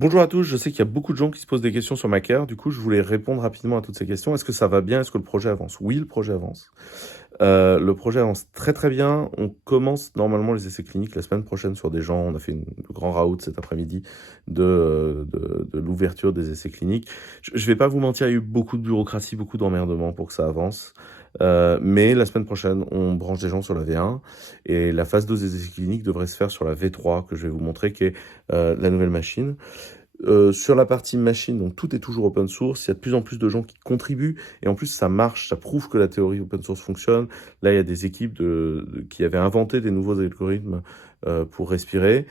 Bonjour à tous, je sais qu'il y a beaucoup de gens qui se posent des questions sur Macaire, du coup je voulais répondre rapidement à toutes ces questions. Est-ce que ça va bien? Est-ce que le projet avance? Oui, le projet avance. Le projet avance très très bien. On commence normalement les essais cliniques la semaine prochaine sur des gens. On a fait le grand raout cet après-midi de l'ouverture des essais cliniques. Je vais pas vous mentir, il y a eu beaucoup de bureaucratie, beaucoup d'emmerdements pour que ça avance. Mais la semaine prochaine, on branche des gens sur la V1 et la phase 2 des essais cliniques devrait se faire sur la V3 que je vais vous montrer, qui est la nouvelle machine. Sur la partie machine, donc tout est toujours open source. Il y a de plus en plus de gens qui contribuent et en plus ça marche, ça prouve que la théorie open source fonctionne. Là, il y a des équipes qui avaient inventé des nouveaux algorithmes pour respirer,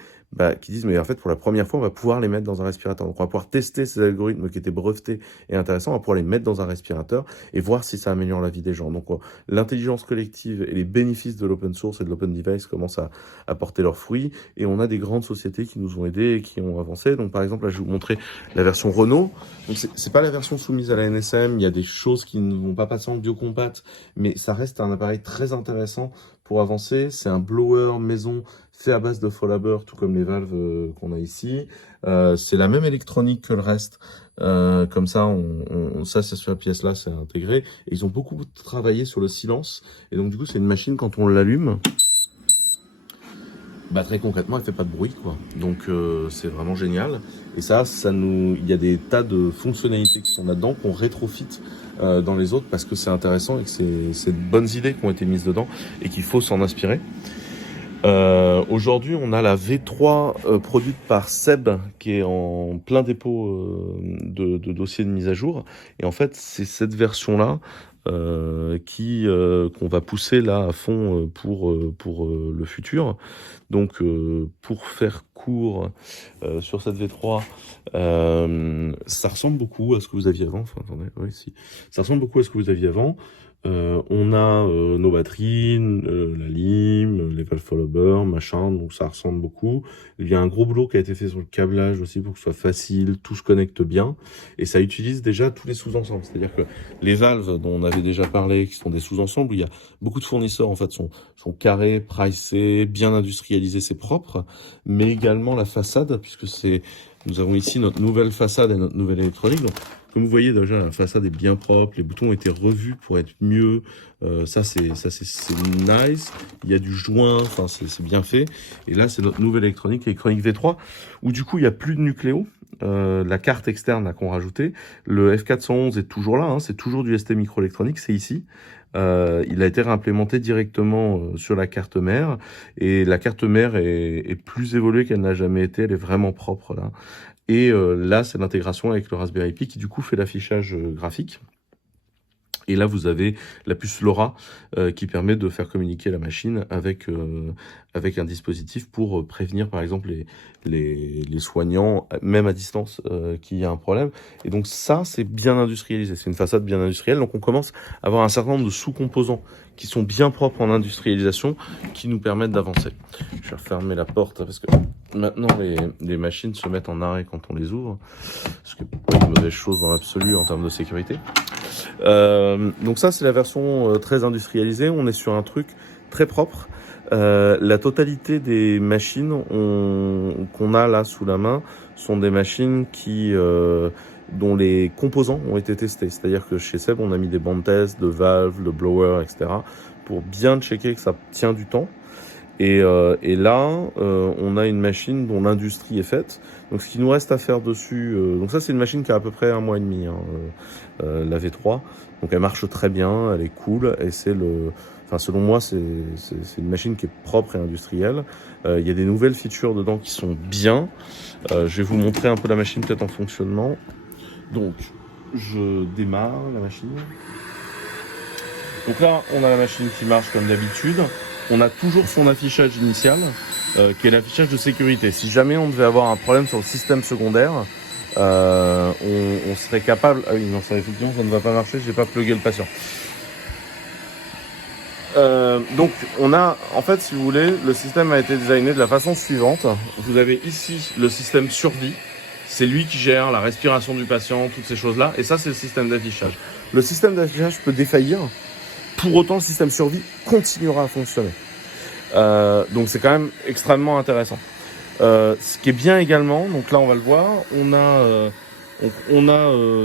qui disent mais en fait pour la première fois on va pouvoir les mettre dans un respirateur. Donc on va pouvoir tester ces algorithmes qui étaient brevetés et intéressants, on va pouvoir les mettre dans un respirateur et voir si ça améliore la vie des gens. Donc l'intelligence collective et les bénéfices de l'open source et de l'open device commencent à porter leurs fruits. Et on a des grandes sociétés qui nous ont aidés et qui ont avancé. Donc par exemple, là je vais vous montrer la version Renault. Donc c'est pas la version soumise à la NSM, il y a des choses qui ne vont pas passer en biocompat, mais ça reste un appareil très intéressant pour avancer. C'est un blower maison fait à base de faux labeur, tout comme les valves qu'on a ici. C'est la même électronique que le reste. Comme ça, ça sur la pièce là, c'est intégré. Et ils ont beaucoup travaillé sur le silence. Et donc du coup, c'est une machine quand on l'allume. Très concrètement, elle fait pas de bruit, quoi. Donc c'est vraiment génial. Et il y a des tas de fonctionnalités qui sont là-dedans qu'on rétrofit dans les autres parce que c'est intéressant et que c'est de bonnes idées qui ont été mises dedans et qu'il faut s'en inspirer. Aujourd'hui, on a la V3 produite par Seb qui est en plein dépôt de dossiers de mise à jour. Et en fait, c'est cette version-là qu'on va pousser là à fond pour le futur. Donc, pour faire court sur cette V3, ça ressemble beaucoup à ce que vous aviez avant. Enfin, attendez, oui, si. Ça ressemble beaucoup à ce que vous aviez avant. On a nos batteries, la lime, les valves follower, machin, donc ça ressemble beaucoup. Il y a un gros boulot qui a été fait sur le câblage aussi pour que ce soit facile, tout se connecte bien. Et ça utilise déjà tous les sous-ensembles. C'est-à-dire que les valves dont on avait déjà parlé, qui sont des sous-ensembles, où il y a beaucoup de fournisseurs en fait sont carrés, pricés, bien industrialisés, c'est propre, mais également la façade, puisque nous avons ici notre nouvelle façade et notre nouvelle électronique. Donc, comme vous voyez déjà, la façade est bien propre, les boutons ont été revus pour être mieux. Ça c'est nice. Il y a du joint, enfin c'est bien fait. Et là c'est notre nouvelle électronique V3, où du coup il n'y a plus de nucléo. La carte externe là qu'on rajouté. Le F411 est toujours là, hein, c'est toujours du ST microélectronique, c'est ici. Il a été réimplémenté directement sur la carte mère et la carte mère est plus évoluée qu'elle n'a jamais été, elle est vraiment propre là. Et là, c'est l'intégration avec le Raspberry Pi qui du coup fait l'affichage graphique. Et là, vous avez la puce LoRa qui permet de faire communiquer la machine avec un dispositif pour prévenir, par exemple, les soignants, même à distance, qu'il y a un problème. Et donc ça, c'est bien industrialisé. C'est une façade bien industrielle. Donc on commence à avoir un certain nombre de sous-composants qui sont bien propres en industrialisation, qui nous permettent d'avancer. Je vais refermer la porte parce que maintenant les machines se mettent en arrêt quand on les ouvre, ce qui n'est pas une mauvaise chose dans l'absolu en termes de sécurité. Donc ça, c'est la version très industrialisée. On est sur un truc très propre. La totalité des machines qu'on a là sous la main sont des machines dont les composants ont été testés. C'est-à-dire que chez Seb, on a mis des bandes tests de valves, de blower, etc. pour bien checker que ça tient du temps. Et là, on a une machine dont l'industrie est faite. Donc, ce qui nous reste à faire dessus... donc ça, c'est une machine qui a à peu près 1 mois et demi, hein, la V3. Donc, elle marche très bien, elle est cool. Et selon moi, c'est une machine qui est propre et industrielle. Il y a des nouvelles features dedans qui sont bien. Je vais vous montrer un peu la machine peut-être en fonctionnement. Donc, je démarre la machine. Donc là, on a la machine qui marche comme d'habitude. On a toujours son affichage initial, qui est l'affichage de sécurité. Si jamais on devait avoir un problème sur le système secondaire, on serait capable... Ah oui, non, ça, effectivement, ça ne va pas marcher, j'ai pas plugué le patient. Donc, en fait, si vous voulez, le système a été designé de la façon suivante. Vous avez ici le système survie. C'est lui qui gère la respiration du patient, toutes ces choses-là. Et ça, c'est le système d'affichage. Le système d'affichage peut défaillir. Pour autant, le système survie continuera à fonctionner. Donc c'est quand même extrêmement intéressant. Ce qui est bien également, donc là on va le voir, on a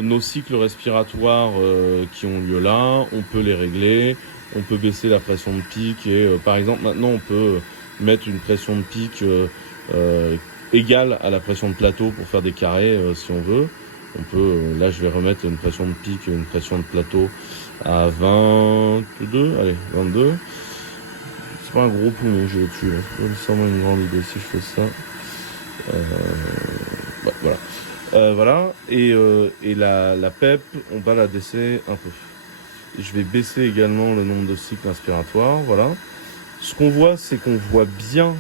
nos cycles respiratoires qui ont lieu là, on peut les régler, on peut baisser la pression de pic et par exemple maintenant on peut mettre une pression de pic égale à la pression de plateau pour faire des carrés si on veut. On peut, là je vais remettre une pression de pic et une pression de plateau à 22, allez 22. C'est pas un gros poumon j'ai au-dessus, c'est pas nécessairement une grande idée si je fais ça. Voilà. Voilà, et la PEP, on va la baisser un peu. Je vais baisser également le nombre de cycles inspiratoires, voilà. Ce qu'on voit, c'est qu'on voit bien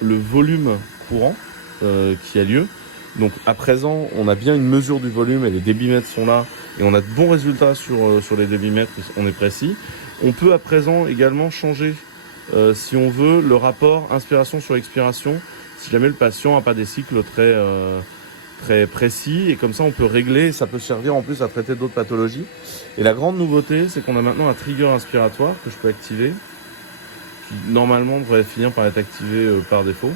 le volume courant qui a lieu. Donc à présent, on a bien une mesure du volume et les débitmètres sont là et on a de bons résultats sur les débitmètres, on est précis. On peut à présent également changer, si on veut, le rapport inspiration sur expiration, si jamais le patient n'a pas des cycles très précis, et comme ça on peut régler, et ça peut servir en plus à traiter d'autres pathologies. Et la grande nouveauté, c'est qu'on a maintenant un trigger inspiratoire que je peux activer, qui normalement devrait finir par être activé par défaut.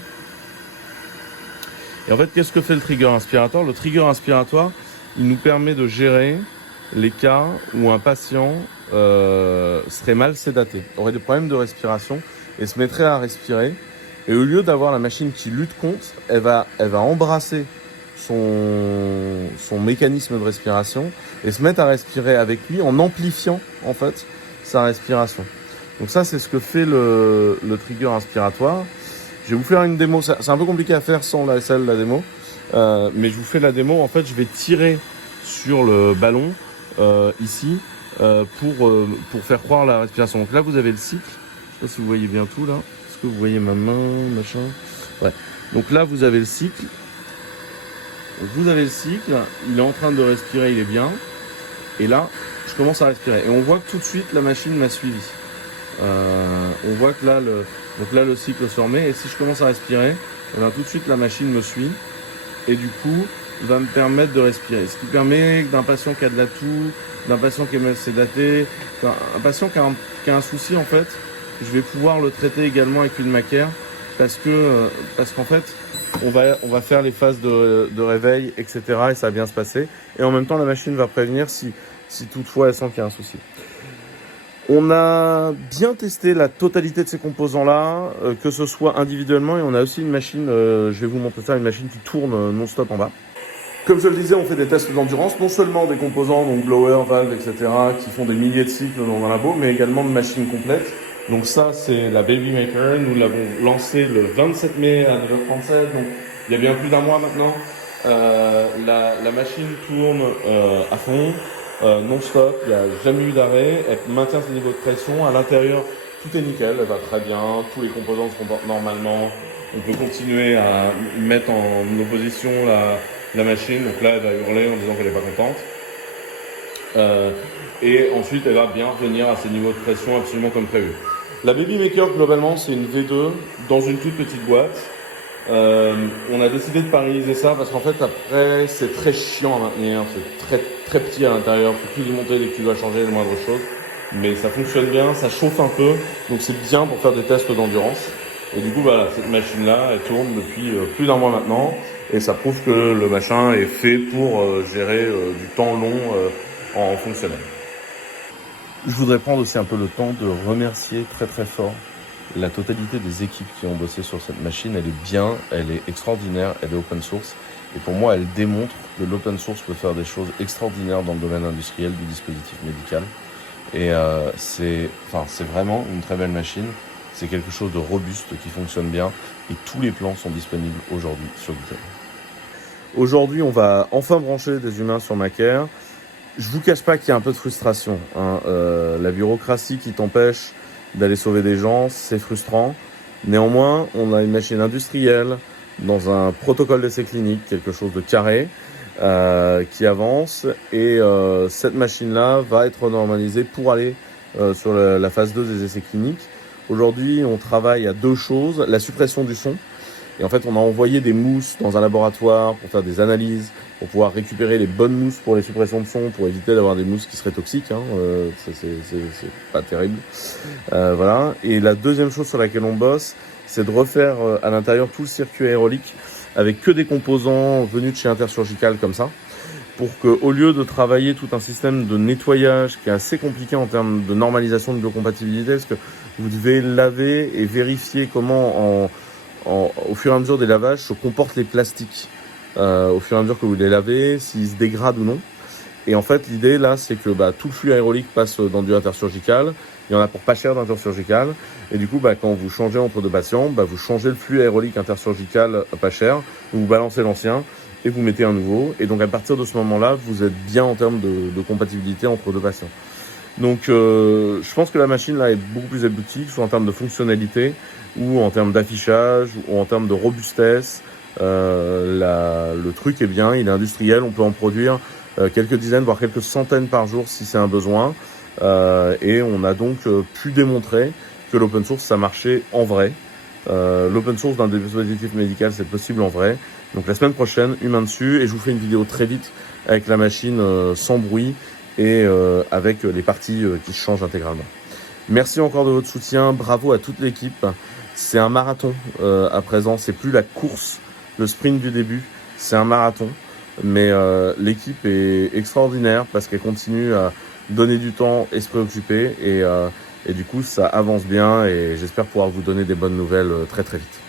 Et en fait, qu'est-ce que fait le trigger inspiratoire? Le trigger inspiratoire, il nous permet de gérer les cas où un patient serait mal sédaté, aurait des problèmes de respiration et se mettrait à respirer. Et au lieu d'avoir la machine qui lutte contre, elle va embrasser son mécanisme de respiration et se mettre à respirer avec lui en amplifiant en fait sa respiration. Donc ça, c'est ce que fait le trigger inspiratoire. Je vais vous faire une démo, c'est un peu compliqué à faire sans l'ASL, la démo, mais je vous fais la démo. En fait, je vais tirer sur le ballon ici pour faire croire la respiration. Donc là, vous avez le cycle. Je sais pas si vous voyez bien tout là. Est-ce que vous voyez ma main, machin? Ouais. Donc là, vous avez le cycle. Vous avez le cycle. Il est en train de respirer, il est bien. Et là, je commence à respirer. Et on voit que tout de suite, la machine m'a suivi. On voit que là, le cycle se remet. Et si je commence à respirer, eh bien, tout de suite, la machine me suit. Et du coup, va me permettre de respirer. Ce qui permet d'un patient qui a de la toux, d'un patient qui est mal sédaté, un patient qui a un souci, en fait, je vais pouvoir le traiter également avec une macaire parce qu'en fait, on va faire les phases de réveil, etc. et ça va bien se passer. Et en même temps, la machine va prévenir si toutefois elle sent qu'il y a un souci. On a bien testé la totalité de ces composants-là, que ce soit individuellement, et on a aussi une machine, je vais vous montrer ça, une machine qui tourne non-stop en bas. Comme je le disais, on fait des tests d'endurance, non seulement des composants, donc blower, valve, etc., qui font des milliers de cycles dans un labo, mais également de machines complètes. Donc ça, c'est la Baby Maker. Nous l'avons lancée le 27 mai à 9h37, donc il y a bien plus d'un mois maintenant. La machine tourne à fond, non-stop, il n'y a jamais eu d'arrêt. Elle maintient ses niveaux de pression. À l'intérieur, tout est nickel, elle va très bien. Tous les composants se comportent normalement. On peut continuer à mettre en opposition la machine. Donc là, elle va hurler en disant qu'elle n'est pas contente. Et ensuite, elle va bien revenir à ses niveaux de pression absolument comme prévu. La Baby Maker, globalement, c'est une V2 dans une toute petite boîte. On a décidé de paralléliser ça parce qu'en fait, après, c'est très chiant à maintenir. C'est très, très petit à l'intérieur. Il faut tout démonter dès que tu dois changer les moindres choses. Mais ça fonctionne bien, ça chauffe un peu. Donc, c'est bien pour faire des tests d'endurance. Et du coup, voilà, cette machine-là, elle tourne depuis plus d'un mois maintenant. Et ça prouve que le machin est fait pour gérer du temps long en fonctionnel. Je voudrais prendre aussi un peu le temps de remercier très très fort la totalité des équipes qui ont bossé sur cette machine. Elle est bien, elle est extraordinaire, elle est open source. Et pour moi, elle démontre que l'open source peut faire des choses extraordinaires dans le domaine industriel du dispositif médical. Et c'est vraiment une très belle machine. C'est quelque chose de robuste qui fonctionne bien. Et tous les plans sont disponibles aujourd'hui sur GitHub. Aujourd'hui, on va enfin brancher des humains sur Macaire. Je vous cache pas qu'il y a un peu de frustration. La bureaucratie qui t'empêche d'aller sauver des gens, c'est frustrant. Néanmoins, on a une machine industrielle dans un protocole d'essai clinique, quelque chose de carré, qui avance. Et cette machine-là va être normalisée pour aller sur la phase 2 des essais cliniques. Aujourd'hui, on travaille à deux choses. La suppression du son. Et en fait, on a envoyé des mousses dans un laboratoire pour faire des analyses, pour pouvoir récupérer les bonnes mousses pour les suppressions de son, pour éviter d'avoir des mousses qui seraient toxiques. C'est pas terrible. Voilà. Et la deuxième chose sur laquelle on bosse, c'est de refaire à l'intérieur tout le circuit aérolique avec que des composants venus de chez Intersurgical comme ça, pour que, au lieu de travailler tout un système de nettoyage qui est assez compliqué en termes de normalisation de biocompatibilité, parce que vous devez laver et vérifier comment au fur et à mesure des lavages se comportent les plastiques, au fur et à mesure que vous les lavez, s'ils se dégradent ou non. Et en fait, l'idée là, c'est que tout le flux aérolique passe dans du Intersurgical. Il y en a pour pas cher d'Intersurgical. Et du coup, quand vous changez entre deux patients, vous changez le flux aérolique Intersurgical pas cher, vous balancez l'ancien et vous mettez un nouveau. Et donc à partir de ce moment-là, vous êtes bien en termes de compatibilité entre deux patients. Donc je pense que la machine là est beaucoup plus aboutie, que ce soit en termes de fonctionnalité ou en termes d'affichage ou en termes de robustesse. Le truc est bien, il est industriel, on peut en produire quelques dizaines, voire quelques centaines par jour si c'est un besoin. Et on a donc pu démontrer que l'open source, ça marchait en vrai. L'open source d'un dispositif médical, c'est possible en vrai. Donc la semaine prochaine, humain dessus, et je vous fais une vidéo très vite avec la machine sans bruit et avec les parties qui changent intégralement. Merci encore de votre soutien, bravo à toute l'équipe. C'est un marathon à présent, c'est plus la course, le sprint du début, c'est un marathon. Mais l'équipe est extraordinaire parce qu'elle continue à donner du temps et se préoccuper et du coup ça avance bien et j'espère pouvoir vous donner des bonnes nouvelles très très vite.